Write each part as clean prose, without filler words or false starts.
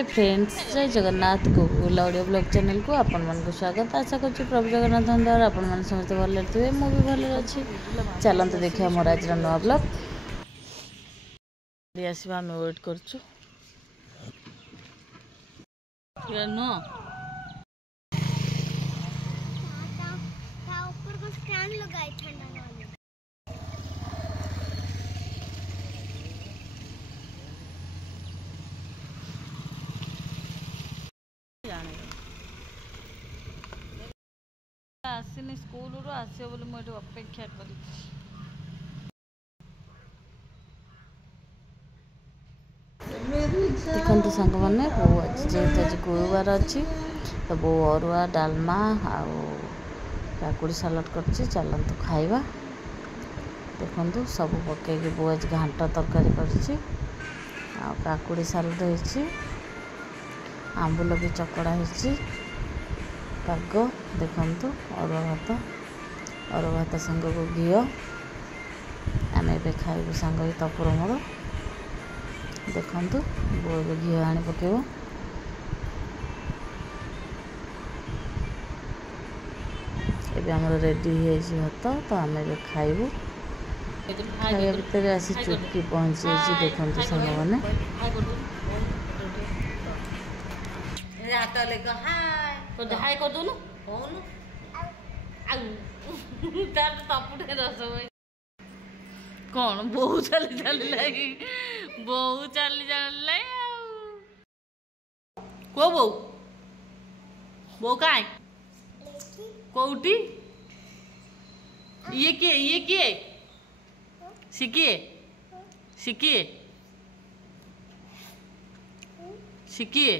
Hi friends, जय Jagannath Gokul audio blog channel को आपण मन को स्वागत। आशा कर प्रभु जगन्नाथ द्वारा आपण मन समस्त भले थे, मु भी भले अच्छी। चलते देखिए मोर आज नुआ ब्लॉग आसवा आम वेट करछु आसनी स्कूल रू आसो बोली मुझे अपेक्षा कर देखते सांग मैंने बो जेहेतु आज गुरुवार अच्छी तो बो अरुआ डालमा काकुड़ी सालाड कर चलतु खाइबा। देखु सब पकईकि बो आज घांट तरकारी कर काकुड़ी सालाड हो आंबुल भी चकड़ा हो पाग। देखु अरुआ भात सांग को घी आम ए खाइबू सांग तपुर मोर। देखु बो घी आनी पकेब ए आम रेडी हो भात तो आम ए खाइबू। खाइबा भितर आसी चुटकी पहुँची देखु सांग मैंने हाय कर दूनु तपुटे रस कौन बहु चली चली लगी बहु चली चली लगी को बहु बहु काय कोटी ये किए सिकिए सिकिए सिकिए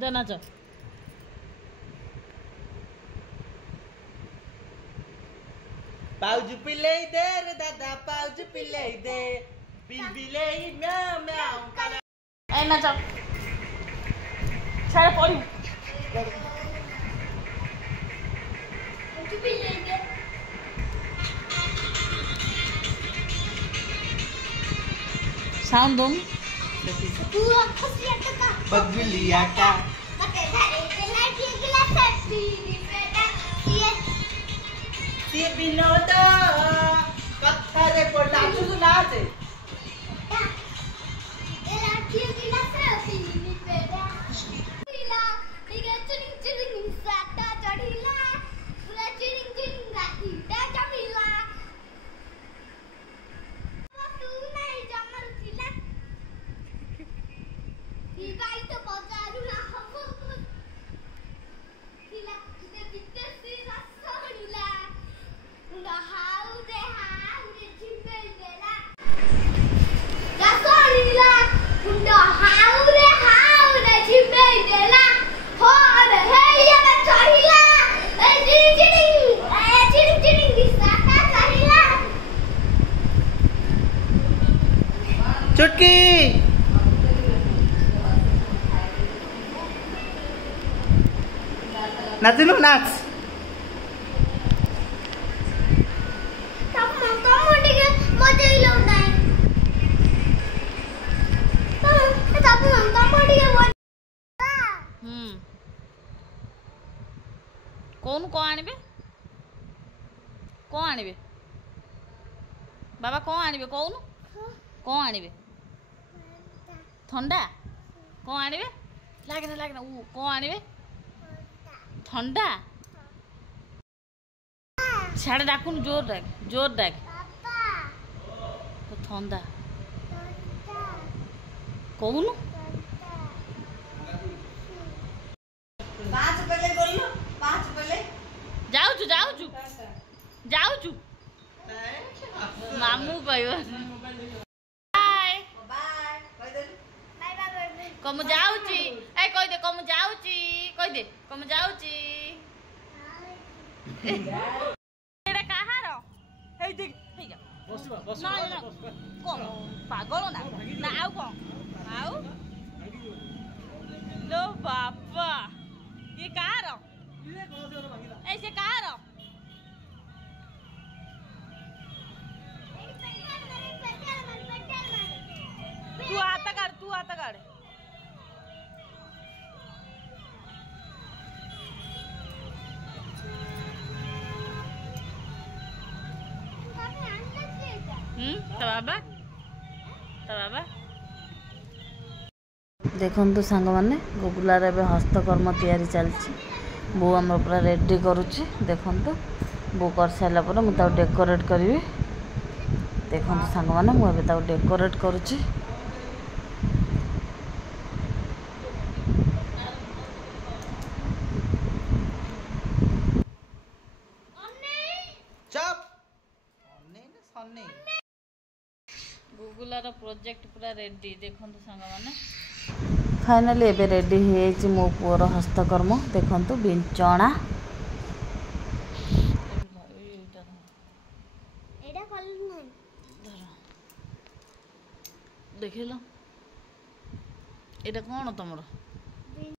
देना चाह पाउज पिले दे रे दादा पाउज पिले दे बिले म्याऊ म्याऊ काला ए ना चाह छाड़ पड़ी पिले दे साउंड दम पूरा खुशियां का बगलिया का मते धारे के लाठी गिलास पी बेटा ये विनोद कथरे को नाचू नाचे ए लाठी गिलास पी बेटा पीला दिगे चिरिंग चिरिंग साटा चढ़ीला पूरा चिरिंग चिरिंग राती ता जमीला तू नहीं जमर चिला ई गाई तो बजारू ना हो चिला इते बिते सी रसोड़ीला उंडा हाउ दे झिम्बे देला रसोड़ीला उंडा हाउ रे झिम्बे देला हो रे हे ये में चढ़ीला ए चिड़िंग चिड़िंग दिसाता चढ़ीला चुटकी नाचनु नाच तम मोटिके मजे लौंदाय तम मोटिके कौन को आनिबे को आनिबे बाबा को आनिबे कौन को आनिबे ठंडा को आनिबे लागना को आनिबे ठंडा छाड़ डाकुन जोर डाक तो ठंडा कौन पांच पहले बोलो पांच पहले जाऊचु मामू कहयो बाय बाय कह दे बाय बाय कम जाऊची ए कह दे कम जाऊची कह दे कम जाऊची एड़ा कहार हे देख हे जा बस ना ना कौन पागल ना ना आउ कौन ହାତ କାଢେ। ତା ବାବା ଦେଖନ୍ତୁ ସାଙ୍ଗମାନେ ଗୁଗୁଲାର ଏବେ ହସ୍ତକର୍ମ ତିଆରି ଚାଲିଛି। ବୋଉ ଆମର ପୁରା ରେଡ଼ି କରୁଛି। ଦେଖନ୍ତୁ ବୋଉ କରିସାରିଲା ପରେ ମୁଁ ତାକୁ ଡେକୋରେଟ୍ କରିବି। ଦେଖନ୍ତୁ ସାଙ୍ଗମାନେ ମୁଁ ଏବେ ତାକୁ ଡେକୋରେଟ୍ କରୁଛି। ଗୁଗୁଲାର ପ୍ରୋଜେକ୍ଟ ପୁରା ରେଡ଼ି। ଦେଖନ୍ତୁ ସାଙ୍ଗମାନେ फाइनाली एबे रेडी हो मो पुअर हस्तकर्म। देखंतु बिंचणा देखिल एटा कौन तुमर